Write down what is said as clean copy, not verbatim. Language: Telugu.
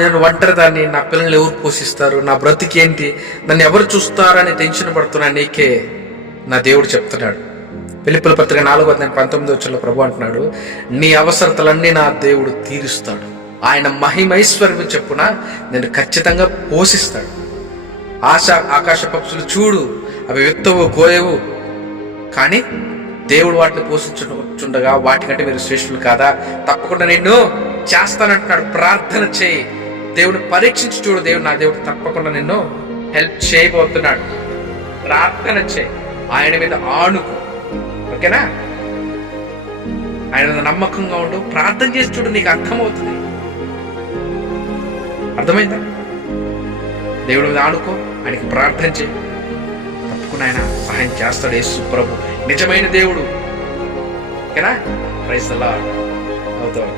నేను ఒంటరిదాన్ని, నా పిల్లల్ని ఎవరు పోషిస్తారు, నా బ్రతికేంటి, నన్ను ఎవరు చూస్తారని టెన్షన్ పడుతున్నా నీకే నా దేవుడు చెప్తున్నాడు. ఫిలిప్పీయుల పత్రిక 4:19 ప్రభు అంటున్నాడు, నీ అవసరతలన్నీ నా దేవుడు తీరుస్తాడు. ఆయన మహిమైశ్వర్యం చెప్పున నేను ఖచ్చితంగా పోషిస్తాడు. ఆకాశ పక్షులు చూడు, అవి విత్తవు కోయవు, కానీ దేవుడు వాటిని పోషించుండగా వాటికంటే మీరు శ్రేష్ఠులు కాదా? తప్పకుండా నిన్ను చేస్తానంటున్నాడు. ప్రార్థన చేయి, దేవుడిని పరీక్షించి చూడు. నా దేవుడు తప్పకుండా నిన్ను హెల్ప్ చేయబోతున్నాడు. ప్రార్థన చేయి, ఆయన మీద ఆనుకు, ఓకేనా? ఆయన మీద నమ్మకంగా ఉండు, ప్రార్థన చేసి చూడు, నీకు అర్థమవుతుంది. అర్థమైందా? దేవుడి మీద ఆనుకో, ఆయనకి ప్రార్థన చేయి, తప్పకుండా ఆయన సహాయం చేస్తాడు. యేసు ప్రభు నిజమైన దేవుడు, ఓకేనా? Praise the lord. అవుతాడు.